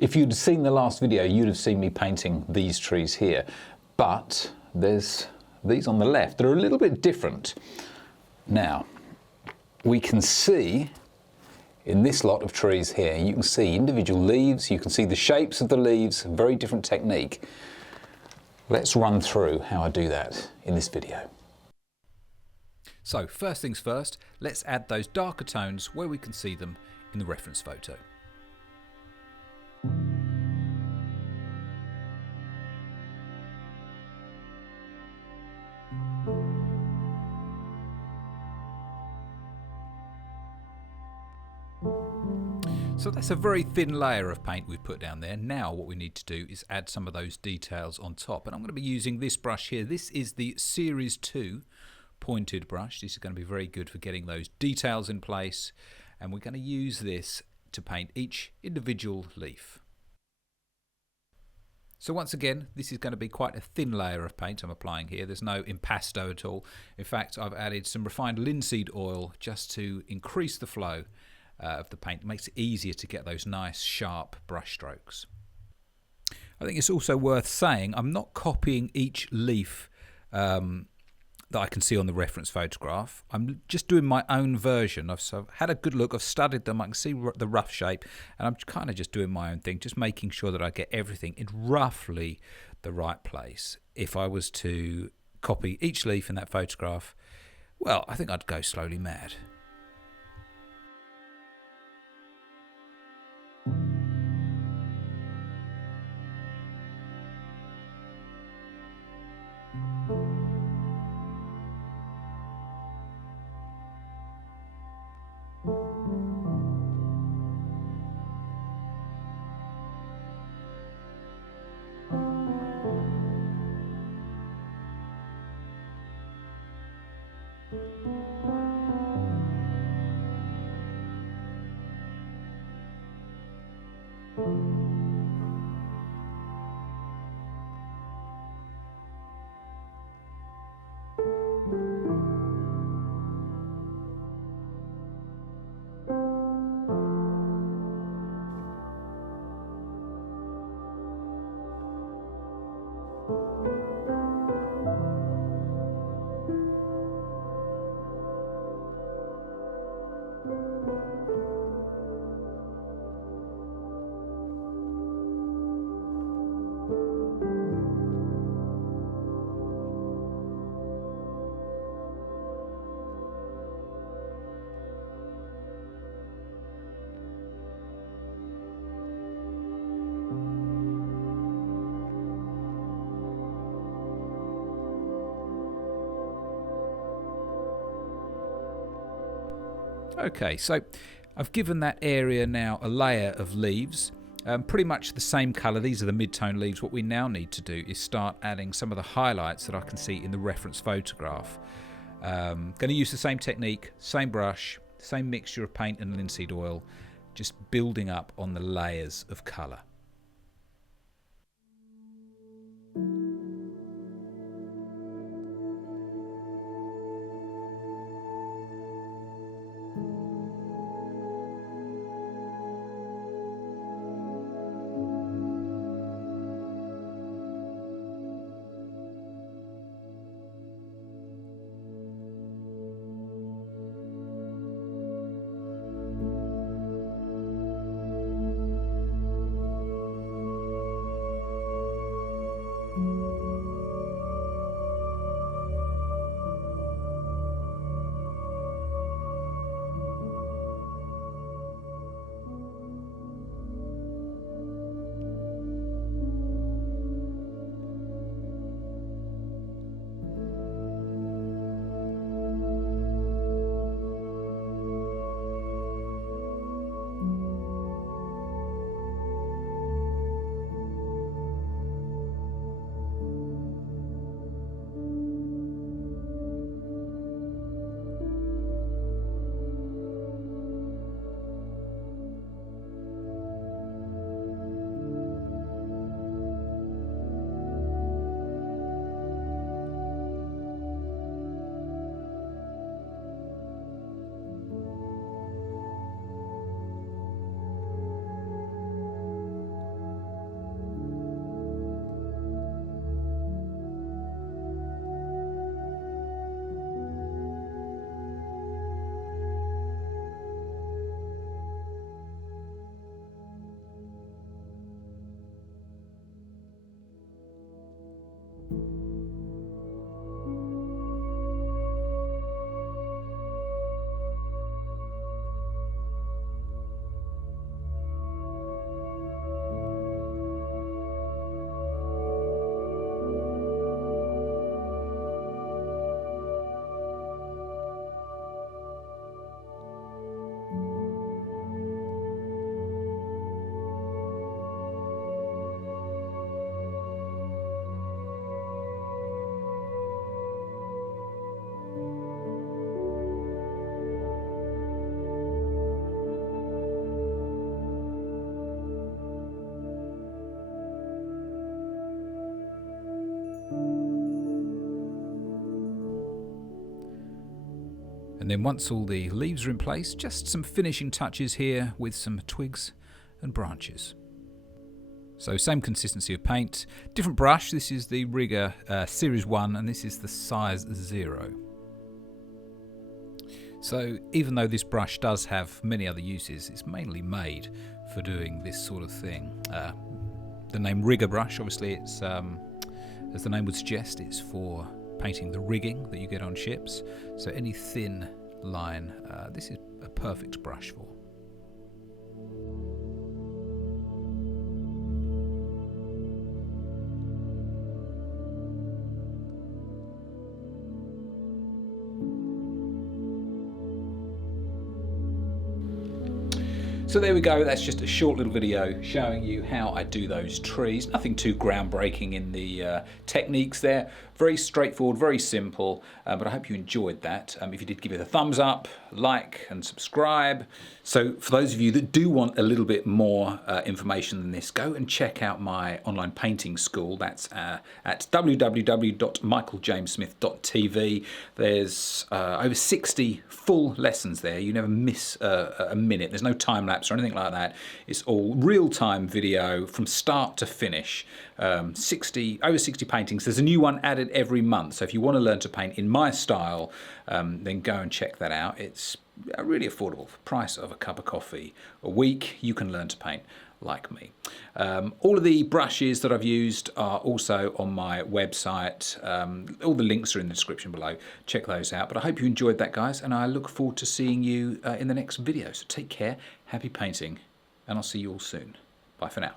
If you'd seen the last video, you'd have seen me painting these trees here, but there's these on the left that are a little bit different. Now, we can see in this lot of trees here, you can see individual leaves, you can see the shapes of the leaves, very different technique. Let's run through how I do that in this video. So first things first, let's add those darker tones where we can see them in the reference photo. So that's a very thin layer of paint we've put down there. Now what we need to do is add some of those details on top. And I'm going to be using this brush here. This is the Series 2 pointed brush. This is going to be very good for getting those details in place. And we're going to use this to paint each individual leaf. So once again, this is going to be quite a thin layer of paint I'm applying here. There's no impasto at all. In fact, I've added some refined linseed oil just to increase the flow of the paint. It makes it easier to get those nice sharp brush strokes. I think it's also worth saying I'm not copying each leaf that I can see on the reference photograph. I'm just doing my own version. I've had a good look, I've studied them, I can see the rough shape, and I'm kind of just doing my own thing, just making sure that I get everything in roughly the right place. If I was to copy each leaf in that photograph, well, I think I'd go slowly mad. Okay, so I've given that area now a layer of leaves, pretty much the same colour. These are the mid-tone leaves. What we now need to do is start adding some of the highlights that I can see in the reference photograph. Going to use the same technique, same brush, same mixture of paint and linseed oil, just building up on the layers of colour. And then once all the leaves are in place, just some finishing touches here with some twigs and branches. So same consistency of paint, different brush. This is the Rigger Series 1 and this is the size 0. So even though this brush does have many other uses, it's mainly made for doing this sort of thing. The name Rigger brush, obviously it's, as the name would suggest, it's for painting the rigging that you get on ships. So any thin line, this is a perfect brush for. So there we go, that's just a short little video showing you how I do those trees. Nothing too groundbreaking in the techniques there. Very straightforward, very simple, but I hope you enjoyed that. If you did, give it a thumbs up, like and subscribe. So for those of you that do want a little bit more information than this, go and check out my online painting school. That's at www.michaeljamesmith.tv. There's over 60 full lessons there. You never miss a minute. There's no time lapse or anything like that. It's all real-time video from start to finish. Over 60 paintings. There's a new one added every month. So if you want to learn to paint in my style, then go and check that out. It's really affordable. For the price of a cup of coffee a week, you can learn to paint like me. All of the brushes that I've used are also on my website. All the links are in the description below. Check those out. But I hope you enjoyed that, guys, and I look forward to seeing you in the next video. So take care, happy painting, and I'll see you all soon. Bye for now.